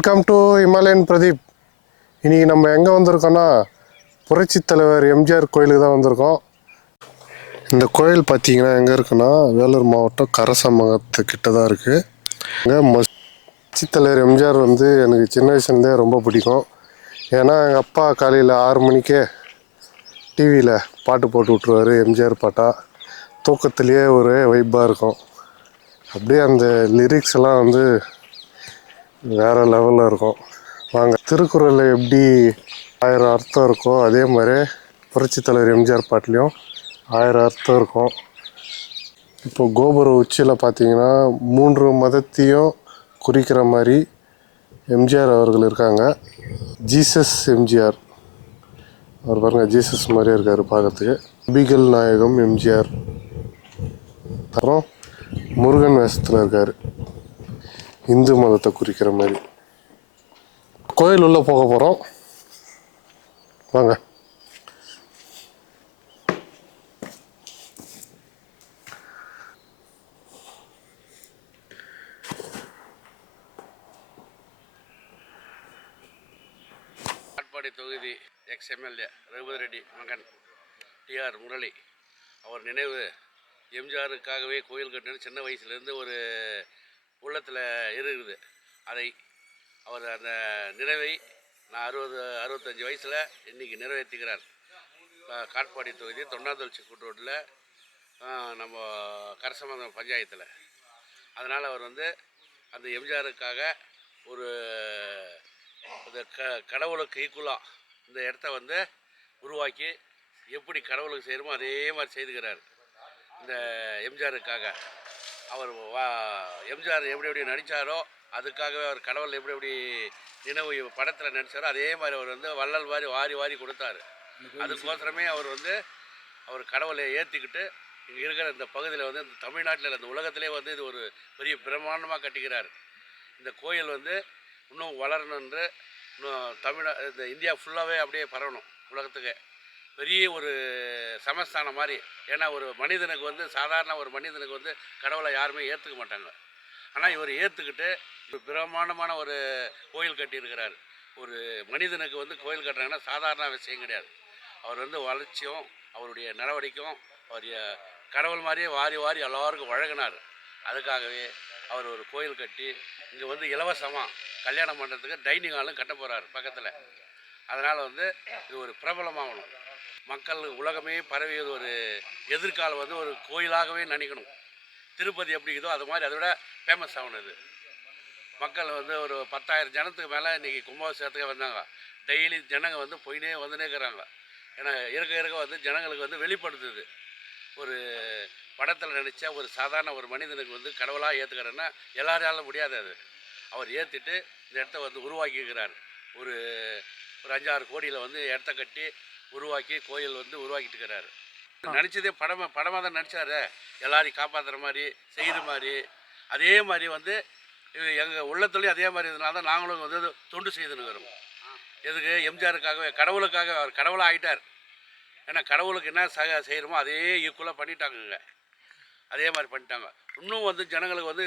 Welcome to Himalayan Pradeep. இன்னைக்கு நம்ம எங்கே வந்திருக்கோம்னா புரட்சி தலைவர் எம்ஜிஆர் கோயிலுக்கு தான் வந்திருக்கோம். இந்த கோயில் பார்த்தீங்கன்னா எங்கே இருக்குன்னா வேலூர் மாவட்டம் கரசமங்கத்துக்கிட்ட தான் இருக்குது. இங்கே புரட்சி தலைவர் எம்ஜிஆர் வந்து எனக்கு சின்ன வயசுலேருந்தே ரொம்ப பிடிக்கும். ஏன்னா எங்கள் அப்பா காலையில் 6 மணிக்கே டிவியில் பாட்டு போட்டு விட்ருவார், எம்ஜிஆர் பாட்டா. தூக்கத்துலேயே ஒரு வைப்பாக இருக்கும். அப்படியே அந்த லிரிக்ஸ் எல்லாம் வந்து வேறு லெவலில் இருக்கும். வாங்க, திருக்குறளில் எப்படி 1000 அர்த்தம் இருக்கோ அதே மாதிரி புரட்சி தலைவர் எம்ஜிஆர் பாட்டுலேயும் 1000 அர்த்தம் இருக்கும். இப்போ கோபுர உச்சியில் பார்த்தீங்கன்னா 3 மதத்தையும் குறிக்கிற மாதிரி எம்ஜிஆர் அவர்கள் இருக்காங்க. ஜீசஸ் எம்ஜிஆர் அவர் பாருங்க, ஜீசஸ் மாதிரியே இருக்கார் பார்க்கறதுக்கு. நபிகள் நாயகம் எம்ஜிஆர், அப்புறம் முருகன் வேஷத்தில் இருக்கார், இந்து மதத்தை குறிக்கிற மாதிரி. கோயில் உள்ளே போக போகிறோம், வாங்க. காட்பாடி தொகுதி எக்ஸ்எம்எல்ஏ ரகுபதி ரெட்டி மகன் டிஆர் முரளி அவர் நினைவு எம்ஜிஆருக்காகவே கோயில் கட்டணும் சின்ன வயசுலேருந்து ஒரு உள்ளத்தில் இருக்குது. அதை அவர் அந்த நினைவை நான் 65 வயசில் இன்றைக்கி நிறைவேற்றுகிறார். காட்பாடி தொகுதி தொண்டாந்தொழிச்சி கூட்டுரோட்டில் நம்ம கரசமங்கலம் பஞ்சாயத்தில். அதனால் அவர் வந்து அந்த எம்ஜிஆருக்காக ஒரு இந்த கடவுளுக்கு ஈக்குவலாக இந்த இடத்த வந்து உருவாக்கி எப்படி கடவுளுக்கு செய்கிறோமோ அதே மாதிரி செய்துக்கிறார். இந்த எம்ஜிஆருக்காக அவர் எம்ஜிஆர் எப்படி எப்படி நடித்தாரோ அதுக்காகவே அவர் கடவுள் எப்படி எப்படி நினைவு படத்தில் நடித்தாரோ அதே மாதிரி அவர் வந்து வள்ளல் மாதிரி வாரி வாரி கொடுத்தார். அதுக்கோசரமே அவர் வந்து அவர் கடவுளை ஏற்றிக்கிட்டு இங்கே இருக்கிற இந்த பகுதியில் வந்து இந்த தமிழ்நாட்டில் இந்த உலகத்திலே வந்து இது ஒரு பெரிய பிரமாண்டமாக கட்டிக்கிறார். இந்த கோயில் வந்து இன்னும் வளரணுன்று, இன்னும் இந்த இந்தியா ஃபுல்லாகவே அப்படியே பரவணும் உலகத்துக்கு. பெரிய ஒரு சமஸ்தானம் மாதிரி. ஏன்னா ஒரு மனிதனுக்கு வந்து சாதாரண ஒரு மனிதனுக்கு வந்து கடவுளை யாருமே ஏற்றுக்க மாட்டாங்க. ஆனால் இவர் ஏற்றுக்கிட்டு ஒரு பிரமாண்டமான ஒரு கோயில் கட்டியிருக்கிறார். ஒரு மனிதனுக்கு வந்து கோயில் கட்டுறாங்கன்னா சாதாரண விஷயம் கிடையாது. அவர் வந்து வளர்ச்சியும் அவருடைய நடவடிக்கையும் அவர் கடவுள் மாதிரியே வாரி வாரி எல்லாருக்கும் வழங்கினார். அதுக்காகவே அவர் ஒரு கோயில் கட்டி இங்கே வந்து இலவசமாக கல்யாணம் பண்ணுறதுக்கு டைனிங் ஹாலும் கட்ட போகிறார் பக்கத்தில். அதனால் வந்து இது ஒரு பிரபலமாகணும், மக்கள் உலகமே பரவியது ஒரு எதிர்காலம் வந்து ஒரு கோயிலாகவே நினைக்கணும். திருப்பதி எப்படி இதோ அது மாதிரி அதை விட ஃபேமஸ் ஆகணும். இது மக்கள் வந்து ஒரு 10,000 ஜனத்துக்கு மேலே இன்றைக்கி கும்பாபிஷேகத்துக்கு வந்தாங்க. டெய்லி ஜனங்க வந்து போயினே வந்துனே இருக்கிறாங்க. ஏன்னா இருக்க வந்து ஜனங்களுக்கு வந்து வெளிப்படுத்துது. ஒரு படத்தில் நினச்சா ஒரு சாதாரண ஒரு மனிதனுக்கு வந்து கடவுளாக ஏற்றுக்கிறேன்னா எல்லாராலும் முடியாது. அது அவர் ஏற்றிட்டு இந்த இடத்த வந்து உருவாக்கிக்கிறார். ஒரு 5-6 கோடியில் வந்து இடத்த கட்டி உருவாக்கி கோயில் வந்து உருவாக்கிட்டு இருக்கிறாரு. நினச்சதே படமாக தான் நடித்தார். எல்லாரையும் காப்பாற்றுற மாதிரி செய்கிற மாதிரி. அதே மாதிரி வந்து எங்கள் உள்ளத்துலேயும் அதே மாதிரி இதனால தான் நாங்களும் வந்து தொண்டு செய்துனுக்கிறோம். எதுக்கு? எம்ஜிஆருக்காகவே, கடவுளுக்காக. அவர் கடவுளாக ஆகிட்டார். ஏன்னா கடவுளுக்கு என்ன செய்கிறோமோ அதே ஈக்குவலாக பண்ணிட்டாங்க. அதே மாதிரி பண்ணிட்டாங்க. இன்னும் வந்து ஜனங்களுக்கு வந்து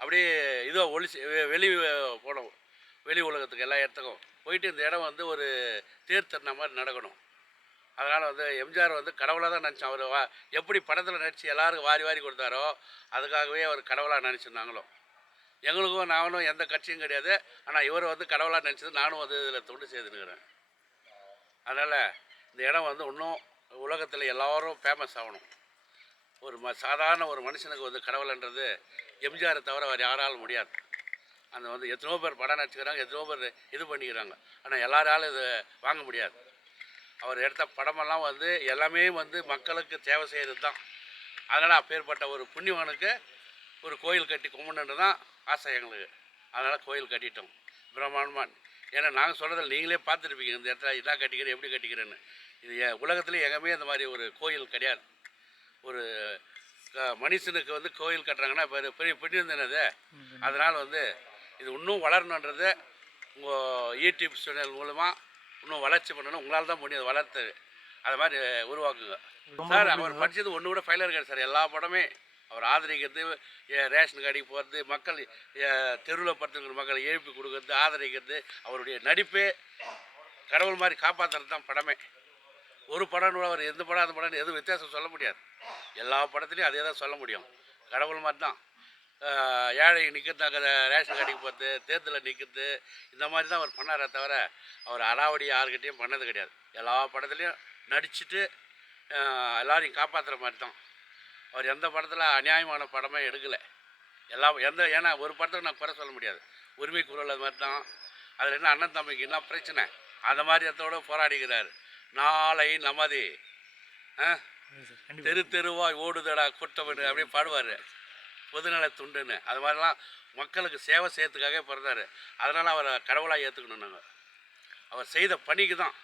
அப்படியே இதோ வெளி போனோம், வெளி உலகத்துக்கு எல்லா இடத்துக்கும் போயிட்டு இந்த இடம் வந்து ஒரு தேர்தல் மாதிரி நடக்கணும். அதனால் வந்து எம்ஜிஆர் வந்து கடவுளாக தான் நினச்சோம். அவர் எப்படி படத்தில் நடித்து எல்லாருக்கும் வாரி வாரி கொடுத்தாரோ அதுக்காகவே அவர் கடவுளாக நினச்சிருந்தாங்களோ. எங்களுக்கும் நானும் எந்த கட்சியும் கிடையாது. ஆனால் இவர் வந்து கடவுளாக நினச்சது நானும் வந்து இதில் தொண்டு செய்துனுக்கிறேன். அதனால் இந்த இடம் வந்து இன்னும் உலகத்தில் எல்லோரும் ஃபேமஸ் ஆகணும். ஒரு சாதாரண ஒரு மனுஷனுக்கு வந்து கடவுள்ன்றது எம்ஜிஆரை தவிர வேறு யாராலும் முடியாது. அந்த வந்து எத்தனோ பேர் படம் நடிச்சுக்கிறாங்க, எத்தனோ பேர் இது பண்ணிக்கிறாங்க. ஆனால் எல்லாராலும் இது வாங்க முடியாது. அவர் எடுத்த படமெல்லாம் வந்து எல்லாமே வந்து மக்களுக்கு தேவை செய்கிறது தான். அதனால் அப்பேற்பட்ட ஒரு புண்ணியவனுக்கு ஒரு கோயில் கட்டி கும்பிடுன்றது தான் ஆசை எங்களுக்கு. அதனால் கோயில் கட்டிட்டோம் பிரம்மாண்டமாக. ஏன்னா நாங்கள் சொல்கிறதில் நீங்களே பார்த்துருப்பீங்க இந்த இடத்துல என்ன கட்டிக்கிறேன், எப்படி கட்டிக்கிறேன்னு. இது உலகத்துலேயே எங்கேயுமே இந்த மாதிரி ஒரு கோயில் கிடையாது. ஒரு மனுஷனுக்கு வந்து கோயில் கட்டுறாங்கன்னா பெரிய புண்ணியம் தானே அது. அதனால் வந்து இது இன்னும் வளரணுன்றது உங்கள் யூடியூப் சேனல் மூலமாக இன்னும் வளர்ச்சி பண்ணணும். உங்களால் தான் முடியும் வளர்த்து. அது மாதிரி உருவாக்குங்க சார். அவர் படித்தது ஒன்று கூட ஃபைலாக இருக்காது சார். எல்லா படமே அவர் ஆதரிக்கிறது, ரேஷன் கடைக்கு போகிறது, மக்கள் தெருவில் படுத்துக்கிற மக்களை எழுப்பி கொடுக்கறது, ஆதரிக்கிறது, அவருடைய நடிப்பே கடவுள் மாதிரி காப்பாற்றுறது தான் படமே. ஒரு படம் அவர் எந்த படம் அந்த படம் எதுவும் வித்தியாசம் சொல்ல முடியாது. எல்லா படத்துலையும் அதே தான் சொல்ல முடியும். கடவுள் மாதிரி தான். ஏழை நிற்கிறதாங்க, ரேஷன் கடைக்கு போகிறது, தேர்தலில் நிற்கிறது, இந்த மாதிரி தான் அவர் பண்ணாரே தவிர அவர் அடாவடி யாருக்கிட்டையும் பண்ணது கிடையாது. எல்லா படத்துலையும் நடிச்சுட்டு எல்லாரையும் காப்பாற்றுற மாதிரி தான். அவர் எந்த படத்தில் அநியாயமான படமே எடுக்கலை. ஏன்னா ஒரு படத்தில் நான் குறை சொல்ல முடியாது. உரிமை குரல் அது மாதிரி தான். அதில் என்ன அண்ணன் தம்பிக்கு என்ன பிரச்சனை, அந்த மாதிரி இடத்தோட போராடிக்கிறார். நாளை நமது தெரு தெருவாய் ஓடுதடா குட்டவனு அப்படியே பாடுவார், பொதுநல துண்டுன்னு. அது மாதிரிலாம் மக்களுக்கு சேவை செய்யறதுக்காகவே பிறந்தார். அதனால் அவரை கடவுளாக ஏற்றுக்கணும். நாங்கள் அவர் செய்த பணிக்கு தான்.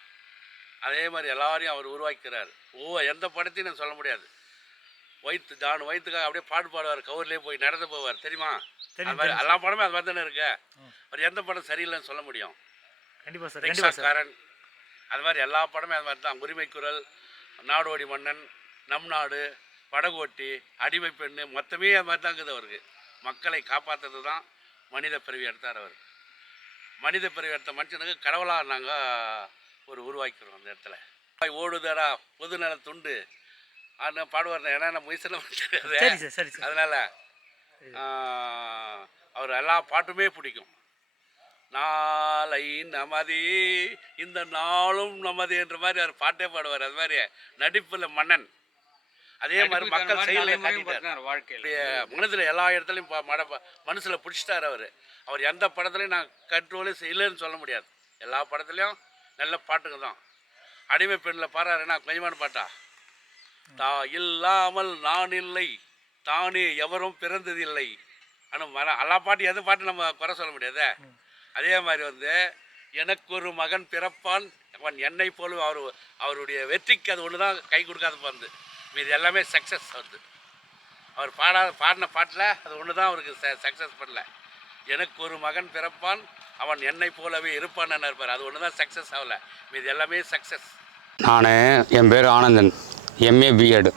அதே மாதிரி எல்லாரையும் அவர் உருவாக்கிறார். எந்த படத்தையும் நான் சொல்ல முடியாது. வயிற்றுக்காக அப்படியே பாடுவார், கவுர்லேயே போய் நடந்து போவார், தெரியுமா? அது மாதிரி எல்லா படமே அது மாதிரி தானே இருக்கு. அவர் எந்த படம் சரியில்லைன்னு சொல்ல முடியும்? கண்டிப்பாக சார். ரிக்ஷாக்காரன், அது மாதிரி எல்லா படமே அது மாதிரி தான். உரிமை குரல், நாடோடி மன்னன், நம் நாடு, படகோட்டி, அடிமை பெண்ணு, மொத்தமே அது மாதிரி தான் இருக்குது. அவருக்கு மக்களை காப்பாற்றுறது தான் மனித பிறவி எடுத்தார். அவர் மனித பிறவி எடுத்த மனுஷனுக்கு கடவுளாக நாங்கள் ஒரு உருவாக்கிறோம். அந்த இடத்துல ஓடுதடா பொதுநல துண்டு ஆனால் பாடுவார். ஏன்னா நம்ம வயசில் தெரியாது. அதனால் அவர் எல்லா பாட்டுமே பிடிக்கும். நாளை நமதி, இந்த நாளும் நமதி என்ற மாதிரி அவர் பாட்டே பாடுவார். அது மாதிரி நடிப்பில் மன்னன். அதே மாதிரி மக்கள் செயலில் காட்டிட்டார். மனதில் எல்லா இடத்துலையும் மனசில் பிடிச்சிட்டார். அவர் எந்த படத்துலையும் நான் கண்ட்ரோலே இல்லைன்னு சொல்ல முடியாது. எல்லா படத்துலையும் நல்ல பாட்டுங்க தான். அடிமை பெண்ணில் பாடுறாருன்னா கொஞ்சமான பாட்டா, இல்லாமல் நான் இல்லை, தானே எவரும் பிறந்ததில்லை. ஆனால் எல்லா பாட்டு எந்த பாட்டு நம்ம குறை சொல்ல முடியாது. அதே மாதிரி எனக்கு ஒரு மகன் பிறப்பான், அவன் என்னை போல அவருடைய வெற்றிக்கு அது ஒன்று தான் கை கொடுக்காத மீது எல்லாமே சக்ஸஸ். அவர் பாடின பாட்டில் அது ஒன்று தான் அவருக்கு சக்ஸஸ் பண்ணல. எனக்கு ஒரு மகன் பிறப்பான், அவன் என்னை போலவே இருப்பான்னு இருப்பார். அது ஒன்று தான் சக்ஸஸ் ஆகலை, மீது எல்லாமே சக்ஸஸ். என் பேர் ஆனந்தன், எம்ஏ பிஎட்.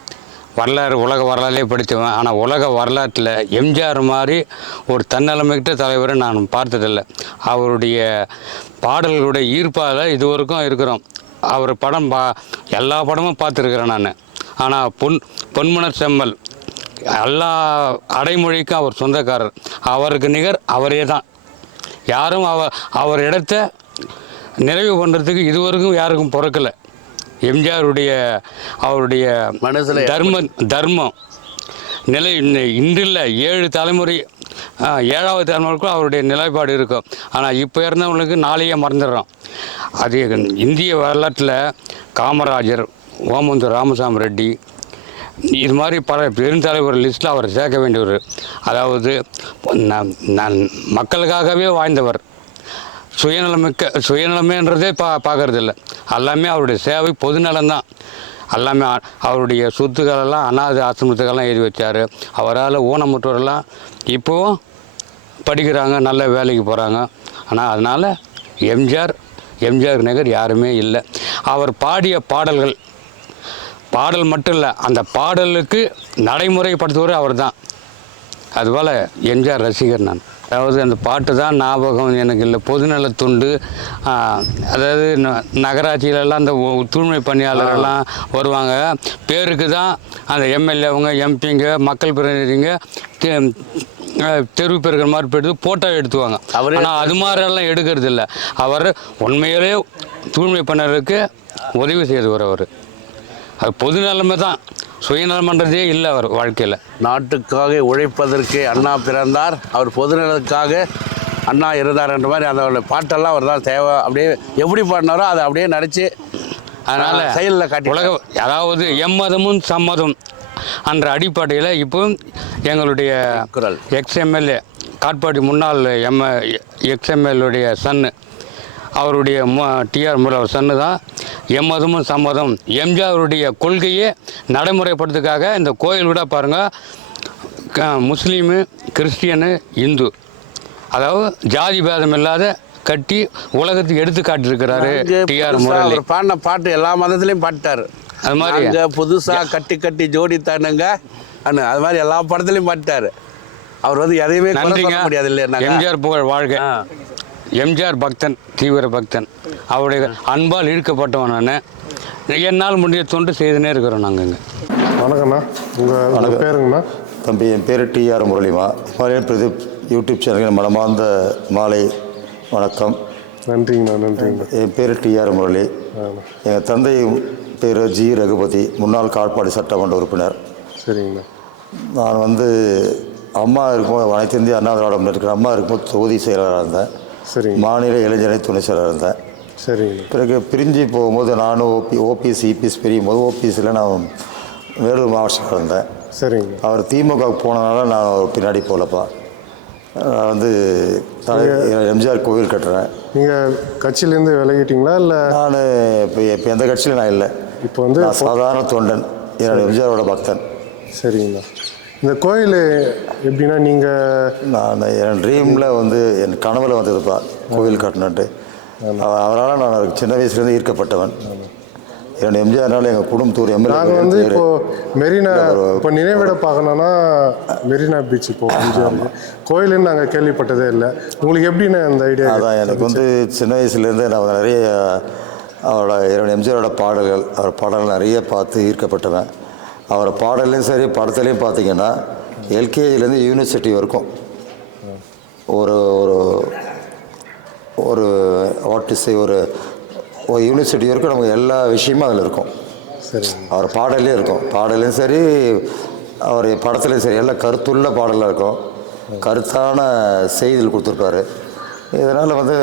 உலக வரலாறே படித்தவன். ஆனால் உலக வரலாற்றில் எம்ஜிஆர் மாதிரி ஒரு தன்னலமிக்க தலைவரை நான் பார்த்ததில்லை. அவருடைய பாடல்களுடைய ஈர்ப்பால் இதுவரைக்கும் இருக்கிறோம். அவர் படம் எல்லா படமும் பார்த்துருக்குறேன் நான். ஆனால் பொன்மனர் செம்மல் எல்லா அடைமொழிக்கும் அவர் சொந்தக்காரர். அவருக்கு நிகர் அவரே தான். யாரும் அவர் இடத்த நிறைவு பண்ணுறதுக்கு இதுவரைக்கும் யாருக்கும் பிறக்கலை. எம்ஜிஆருடைய அவருடைய மனசில் தர்மம் நிலை இன்றில்லை. 7 தலைமுறை 7வது தலைமுறைக்கும் அவருடைய நிலைப்பாடு இருக்கும். ஆனால் இப்போ இருந்தவங்களுக்கு நாளையே மறந்துடுறோம். அது இந்திய வரலாற்றில் காமராஜர், ஓமந்தூர் ராமசாமி ரெட்டி, இது மாதிரி பல பெருந்தலைவர் லிஸ்ட்டில் அவர் சேர்க்க வேண்டியவர். அதாவது நான் மக்களுக்காகவே வாழ்ந்தவர். சுயநலமேன்றதே பார்க்கறது இல்லை. எல்லாமே அவருடைய சேவை பொதுநலம்தான். எல்லாமே அவருடைய சொத்துக்களெல்லாம் அனாதை ஆசிரமத்துக்கெல்லாம் எழுதி வச்சார். அவரால் ஊனமுற்றோரெல்லாம் இப்போவும் படிக்கிறாங்க, நல்ல வேலைக்கு போகிறாங்க. ஆனால் அதனால் எம்ஜிஆர் நிகர் யாருமே இல்லை. அவர் பாடிய பாடல் மட்டும் இல்லை, அந்த பாடலுக்கு நடைமுறைப்படுத்துவர் அவர் தான். அதுபோல் எம்ஜிஆர் ரசிகர் நான். அதாவது அந்த பாட்டு தான் ஞாபகம் எனக்கு இல்லை. பொதுநலத்துண்டு, அதாவது நகராட்சியிலெல்லாம் அந்த தூய்மை பணியாளரெல்லாம் வருவாங்க. பேருக்கு தான் அந்த எம்எல்ஏவங்க, எம்பிங்க, மக்கள் பிரதிநிதிங்க தெருவு பெருக்கிற மாதிரி போய்ட்டு ஃபோட்டோ எடுத்துவாங்க. ஆனால் அது மாதிரிலாம் எடுக்கிறது இல்லை. அவர் உண்மையிலே தூய்மை பணியாளருக்கு உதவி செய்தவர். அது பொதுநலமே தான், சுயநலமன்றதே இல்லை அவர் வாழ்க்கையில். நாட்டுக்காக உழைப்பதற்கு அண்ணா பிறந்தார், அவர் பொதுநலத்துக்காக அண்ணா இருந்தார் என்ற மாதிரி அந்த பாட்டெல்லாம் அவர் தான் தேவை. அப்படியே எப்படி பாடினாரோ அதை அப்படியே நடித்து அதனால் செயலில் காட்டி அதாவது எம்மதமும் சம்மதம் என்ற அடிப்படையில் இப்போ எங்களுடைய குரல் எக்ஸ்எம்எல்ஏ காட்பாடி முன்னாள் எக்ஸ்எம்எல்ஏடைய சன்னு, அவருடைய டிஆர் முருகன் சன்னு தான் எம்மதமும் சம்மதம் எம்ஜிஆருடைய கொள்கையை நடைமுறைப்படுத்துக்காக இந்த கோயில் கூட பாருங்கள், முஸ்லீமு, கிறிஸ்டியனு, இந்து, அதாவது ஜாதி பேதம் இல்லாத கட்டி உலகத்துக்கு எடுத்து காட்டியிருக்கிறாரு டிஆர் முருகன். பாடின பாட்டு எல்லா மதத்துலேயும் பாட்டார். அது மாதிரி புதுசாக கட்டி ஜோடி தானுங்க அண்ணா அது மாதிரி எல்லா படத்துலையும் பண்ணிட்டாரு. அவர் வந்து எதையுமே குறை நன்றிங்க. சொல்ல முடியாது இல்லையா? எம்ஜிஆர் புகழ் வாழ்க. எம்ஜிஆர் பக்தன், தீவிர பக்தன். அவருடைய அன்பால் ஈர்க்கப்பட்டவன் நான். என்னால் முடிஞ்ச தொண்டு செய்துனே இருக்கிறோம் நாங்கள் இங்கே. வணக்கண்ணா, உங்கள் பேருங்கண்ணா? தம்பி, என் பேர் டிஆர் முரளிமா. ஹிமாலயன் பிரதீப் யூடியூப் சேனலுக்கு மனமார்ந்த மாலை வணக்கம். நன்றிங்கண்ணா, நன்றிங்கண்ணா. என் பேர் டிஆர் முரளி. எங்கள் தந்தை பேர் ஜி ரகுபதி, முன்னாள் காட்பாடி சட்டமன்ற உறுப்பினர். சரிங்கண்ணா. நான் வந்து அம்மா இருக்கும்போது அனைத்து இந்திய அண்ணா திராவிட முன்னேற்ற அம்மா இருக்கும்போது தொகுதி செயலாளராக இருந்தேன். சரிங்க. மாநில இளைஞரை துணை செயலாளராக இருந்தேன். சரிங்கண்ணா. பிறகு பிரிஞ்சு போகும்போது நானும் ஓபிஎஸ் இபிஎஸ் பிரியும் போது ஓபிஎஸ்சில் நான் வேலூர் மாவட்டத்தில் இருந்தேன். சரிங்க. அவர் திமுகவுக்கு போனதுனால நான் அவர் பின்னாடி போகலப்பா. நான் வந்து எம்ஜிஆர் கோவில் கட்டுறேன். நீங்கள் கட்சியிலேருந்து விலகிட்டீங்களா இல்லை? நான் இப்போ எந்த கட்சியிலும் நான் இல்லை. இப்போ வந்து நான் சாதாரண தொண்டன், என்னோட எம்ஜிஆரோட பக்தன். சரிங்கண்ணா. இந்த கோயில் எப்படின்னா நீங்கள் நான் என் ட்ரீமில் வந்து என் கனவில் வந்ததுப்பா கோவில் கட்டணுன்ட்டு. அவரால் நான் சின்ன வயசுலேருந்து ஈர்க்கப்பட்டவன். என்னோட எம்ஜிஆர்னால எங்கள் குடும்பத்தூர் நாங்கள் வந்து எம்எல்ஏ இப்போது மெரினா இப்போ நினைவிட பார்க்கணுன்னா மெரினா பீச் போவோம். எம்ஜிஆர் கோயிலுன்னு நாங்கள் கேள்விப்பட்டதே இல்லை. உங்களுக்கு எப்படின்னா அந்த ஐடியா? அதான் எனக்கு வந்து சின்ன வயசுலேருந்து நான் நிறைய என்னோட எம்ஜிஆரோட பாடல்கள், அவர் பாடல்கள் நிறைய பார்த்து ஈர்க்கப்பட்டவன். அவர் பாடல்லையும் சரி படத்துலையும் பார்த்தீங்கன்னா எல்கேஜிலேருந்து யூனிவர்சிட்டி வரைக்கும் ஒரு ஒரு ஒரு ஆர்டிஸ்ட் ஒரு யூனிவர்சிட்டி வரைக்கும் நமக்கு எல்லா விஷயமும் அதில் இருக்கும். சரி. அவர் பாடல்லையும் இருக்கும், பாடலையும் சரி அவர் படத்துலையும் சரி எல்லாம் கருத்துள்ள பாடலாக இருக்கும். கருத்தான செய்திகள் கொடுத்துருப்பாரு. இதனால் வந்து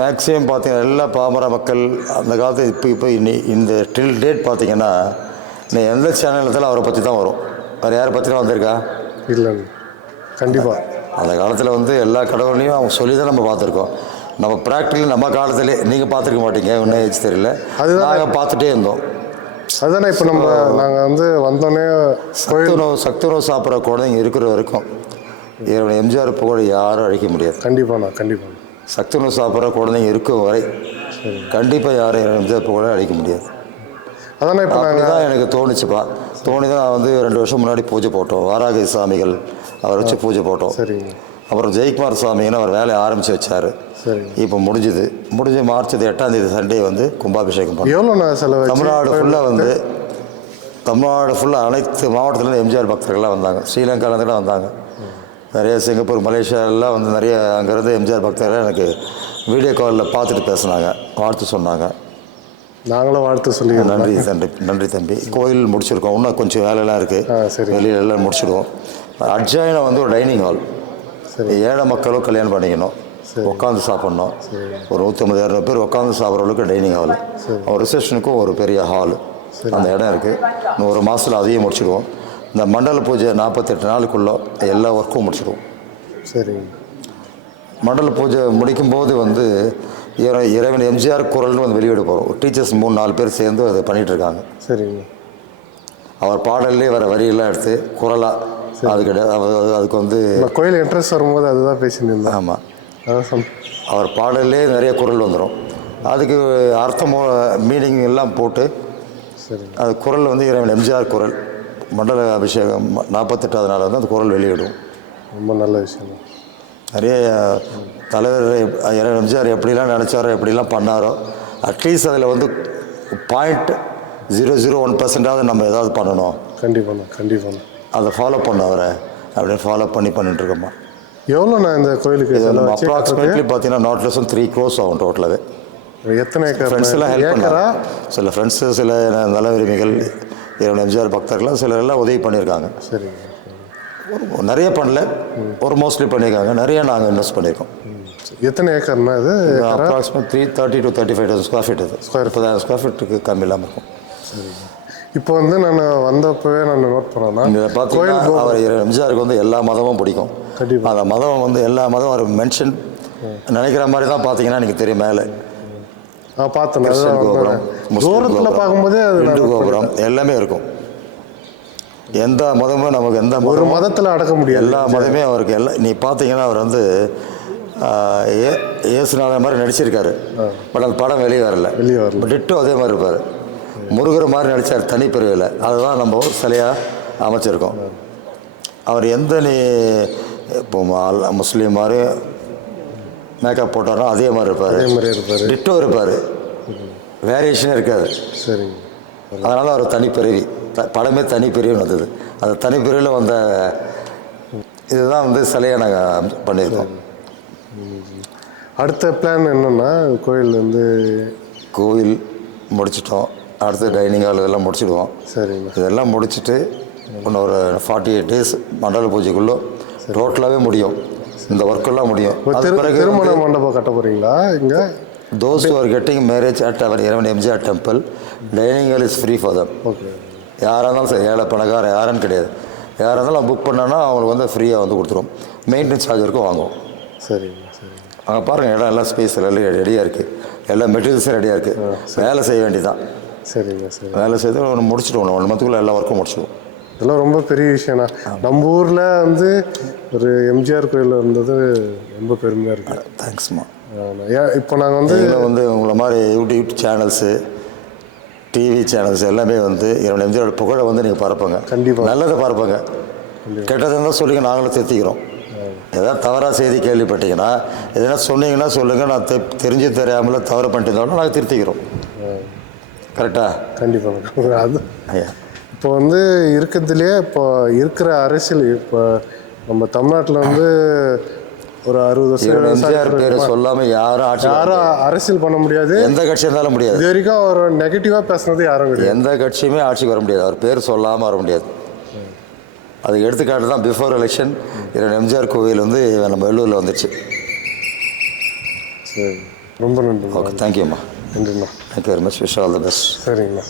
மேக்ஸிமம் பார்த்தீங்கன்னா எல்லா பாமர மக்கள் அந்த காலத்து இப்போ இந்த டில் டேட் பார்த்தீங்கன்னா எந்த சேனலத்தில் அவரை பற்றி தான் வரும். வேறு யாரை பற்றினா வந்திருக்கா? இல்லைங்க. கண்டிப்பாக அந்த காலத்தில் வந்து எல்லா கடவுளையும் அவங்க சொல்லி தான் நம்ம பார்த்துருக்கோம். நம்ம ப்ராக்டிக்கலி நம்ம காலத்திலே நீங்கள் பார்த்துருக்க மாட்டீங்க, இன்னும் ஏஜ் தெரியல. அதுதான் நாங்கள் பார்த்துட்டே இருந்தோம். அதுதானே இப்போ நாங்கள் வந்து வந்தோடனே சத்துணவு சாப்பிட்ற குழந்தைங்க இருக்கிற வரைக்கும் எம்ஜிஆர் புகழ் யாரும் அழிக்க முடியாது. கண்டிப்பாண்ணா, கண்டிப்பாக. சத்துணவு சாப்பிட்ற குழந்தைங்க இருக்கும் வரை கண்டிப்பாக யாரும் எம்ஜிஆர் புகழை அழிக்க முடியாது. அதானே இப்போ தான் எனக்கு தோணுச்சுப்பா. தோணி தான் நான் வந்து 2 வருஷம் முன்னாடி பூஜை போட்டோம். வாராகி சாமிகள் அவர் வச்சு பூஜை போட்டோம். சரிங்க. அப்புறம் ஜெயக்குமார் சாமின்னு அவர் வேலையை ஆரம்பித்து வச்சார். இப்போ முடிஞ்சு மார்ச் 8ஆம் தேதி சண்டே வந்து கும்பாபிஷேகம் பண்ணோம். எவ்வளோ செலவு? தமிழ்நாடு ஃபுல்லாக அனைத்து மாவட்டத்துலேருந்து எம்ஜிஆர் பக்தர்கள்லாம் வந்தாங்க. ஸ்ரீலங்காலேருந்து கூட வந்தாங்க. நிறைய சிங்கப்பூர், மலேசியாலாம் வந்து நிறைய அங்கேருந்து எம்ஜிஆர் பக்தர்கள் எனக்கு வீடியோ காலில் பார்த்துட்டு பேசுனாங்க, வாழ்த்து சொன்னாங்க. நாங்களும் வாழ்த்து சொல்லி நன்றி தம்பி. கோயில் முடிச்சிருக்கோம், இன்னும் கொஞ்சம் வேலையெல்லாம் இருக்குது. வெளியில் எல்லாம் முடிச்சிடுவோம். அட்ஜாயினை வந்து ஒரு டைனிங் ஹால், ஏழை மக்களும் கல்யாணம் பண்ணிக்கணும், உட்காந்து சாப்பிட்ணும். ஒரு 150-200 பேர் உட்காந்து சாப்பிட்ற அளவுக்கு டைனிங் ஹால். ஒரு ரிசப்ஷனுக்கும் ஒரு பெரிய ஹால், அந்த இடம் இருக்குது. இன்னும் ஒரு மாதத்தில் அதையும் முடிச்சிடுவோம். இந்த மண்டல பூஜை 48 நாளுக்குள்ளே எல்லா ஒர்க்கும் முடிச்சிடுவோம். சரிங்க. மண்டல பூஜை முடிக்கும்போது வந்து இறைவன் எம்ஜிஆர் குரல்னு வந்து வெளியிட போகிறோம். டீச்சர்ஸ் 3-4 பேர் சேர்ந்து அதை பண்ணிகிட்ருக்காங்க. சரிங்க. அவர் பாடல்லே வர வரியெல்லாம் எடுத்து குரலாக அதுக்கு வந்து கோயில் இன்ட்ரெஸ்ட் வரும்போது அதுதான் பேசியிருந்தேன். ஆமாம், அவர் பாடல்லே நிறைய குரல் வந்துடும். அதுக்கு அர்த்தம் மீனிங் எல்லாம் போட்டு அது குரல் வந்து இறைவன் எம்ஜிஆர் குரல் மண்டல அபிஷேகம் 48ஆவது நாள் வந்து அந்த குரல் வெளியிடும். ரொம்ப நல்ல விஷயம். நிறைய தலைவர் எம்ஜிஆர் எப்படிலாம் நினச்சாரோ எப்படிலாம் பண்ணாரோ அட்லீஸ்ட் அதில் வந்து 0.001% நம்ம ஏதாவது பண்ணணும். கண்டிப்பாக அதை ஃபாலோ பண்ண அவரை அப்படியே ஃபாலோ பண்ணிட்டுருக்கோம்மா. எவ்வளோண்ணா இந்த கோயிலுக்கு? அப்ராக்சிமேட்லி பார்த்தீங்கன்னா நாட் லெஸ் 3 crores ஆகும் டோட்டலாகவே. எத்தனை ஏக்கர்? ஃப்ரெண்ட்ஸ் எல்லாம் ஹெல்ப் பண்ணா, சில ஃப்ரெண்ட்ஸு, சில நல்ல விரும்பிகள், எம்ஜிஆர் பக்தர்கள்லாம் சிலர் எல்லாம் உதவி பண்ணியிருக்காங்க. சரி. நிறைய பண்ணல, ஒரு மோஸ்ட்லி பண்ணியிருக்காங்க. நிறைய நாங்கள் இன்வெஸ்ட் பண்ணியிருக்கோம். எத்தனை ஏக்கர்னா இது? Approximate 30,000 to 35,000 square feet. இது 30,000 ஸ்கொயர் ஃபீட்டுக்கு கம்மி இல்லாமல் இருக்கும். சரி. இப்போ வந்து நான் வந்தப்பவே நான் நோட் பண்ணேன்னா பார்த்தீங்கன்னா அவர் எம்ஜிஆருக்கு வந்து எல்லா மதமும் பிடிக்கும். அந்த மதம் வந்து எல்லா மதம் அவர் மென்ஷன் நினைக்கிற மாதிரி தான் பார்த்தீங்கன்னா எனக்கு தெரியும். மேலே பார்த்தேன் கோபுரம், தூரத்தில் பார்க்கும்போதே அது இந்து கோபுரம் எல்லாமே இருக்கும். எந்த மதமும் நமக்கு எந்த ஒரு மதத்தில் அடக்க முடியாது. எல்லா மதமே அவருக்கு நீ பார்த்தீங்கன்னா அவர் வந்து இயேசுநாதர் மாதிரி நடிச்சிருக்காரு. பட் அந்த படம் வெளியே வரல. டிட்டோ அதே மாதிரி இருப்பார். முருகர் மாதிரி நடித்தார் தனிப்பிரிவில். அதுதான் நம்ம சிலையாக அமைச்சிருக்கோம். அவர் எந்த இப்போ முஸ்லீம் மாதிரி மேக்கப் போட்டாரோ அதே மாதிரி இருப்பார், டிட்டோ இருப்பார், வேரியேஷனே இருக்காது. சரிங்க. அதனால் அவர் தனிப்பிரிவி, படமே தனிப்பிரிவுன்னு வந்தது. அந்த தனிப்பிரிவில் வந்த இதுதான் வந்து சிலையை நாங்கள் பண்ணியிருக்கோம். அடுத்த பிளான் என்னென்னா கோயில் முடிச்சிட்டோம், அடுத்து டைனிங் ஹால் இதெல்லாம் முடிச்சிடுவோம். சரிங்க. இதெல்லாம் முடிச்சுட்டு இன்னும் ஒரு 48 days மண்டல பூஜைக்குள்ளே டோட்டலாகவே முடியும், இந்த ஒர்க்கெல்லாம் முடியும். திருமண மண்டபம் கட்ட போகிறீங்களா இங்கே? Those who are getting marriage at our MGR temple, dining hall is free for them. Okay. யாராக இருந்தாலும் சரி, ஏழை பணக்காரன் யாருன்னு கிடையாது, யாராக இருந்தாலும் புக் பண்ணோன்னா அவங்களுக்கு வந்து ஃப்ரீயாக வந்து கொடுத்துருவோம். மெயின்டெனன்ஸ் சார்ஜ் வரைக்கும் வாங்குவோம். சரிங்க. சரிங்க. அங்கே பாருங்கள், இடம் எல்லாம் ஸ்பேஸ் எல்லாம் ரெடியாக இருக்குது, எல்லா மெட்டீரியல்ஸும் ரெடியாக இருக்குது. வேலை செய்ய வேண்டியதான். சரிங்க. சரி, வேலை செய்து ஒன்று முடிச்சுடுவோம், 1 monthக்குள்ளே எல்லா ஒர்க்கும் முடிச்சுடுவோம். இதெல்லாம் ரொம்ப பெரிய விஷயம்ண்ணா. நம்ம ஊரில் வந்து ஒரு எம்ஜிஆர் கோயில் இருந்தது ரொம்ப பெருமையாக இருக்குது. தேங்க்ஸ்மா. இப்போ நாங்கள் வந்து உங்களை மாதிரி யூடியூப் சேனல்ஸு, டிவி சேனல்ஸ் எல்லாமே வந்து எம்ஜிஆர் புகழை வந்து நீங்கள் பரப்புங்க. கண்டிப்பாக நல்லதை பரப்புங்க, கெட்டது இருந்தால் சொல்லிங்க, நாங்களும் திருத்திக்கிறோம். ஏதாவது தவறாக செய்தி கேள்விப்பட்டீங்கன்னா எதனா சொன்னீங்கன்னா சொல்லுங்கள், நான் தெரிஞ்சு தெரியாமல் தவறு பண்ணிட்டு இருந்தாலும் நாங்கள் திருத்திக்கிறோம். கரெக்டாக? கண்டிப்பாக. அது ஐயா, இப்போ வந்து இருக்கிறதுலையே இப்போ இருக்கிற அரசியல், இப்போ நம்ம தமிழ்நாட்டில் வந்து ஒரு 60 வருஷம் எம்ஜிஆர் பேரை சொல்லாமல் யாரும் அரசியல் பண்ண முடியாது. எந்த கட்சி இருந்தாலும் முடியாது. இது வரைக்கும் அவர் நெகட்டிவாக பேசுனது யாரும் கிடையாது. எந்த கட்சியுமே ஆட்சிக்கு வர முடியாது, அவர் பேர் சொல்லாமல் வர முடியாது. அதுக்கு எடுத்துக்காட்டு தான் பிஃபோர் எலெக்ஷன் எம்ஜிஆர் கோவில் வந்து நம்ம வெள்ளூரில் வந்துடுச்சு. சரி, ரொம்ப நன்றி. ஓகே, தேங்க்யூம்மா. நன்றிண்ணா. Thank you very much. Wish all the best. சரிங்கண்ணா.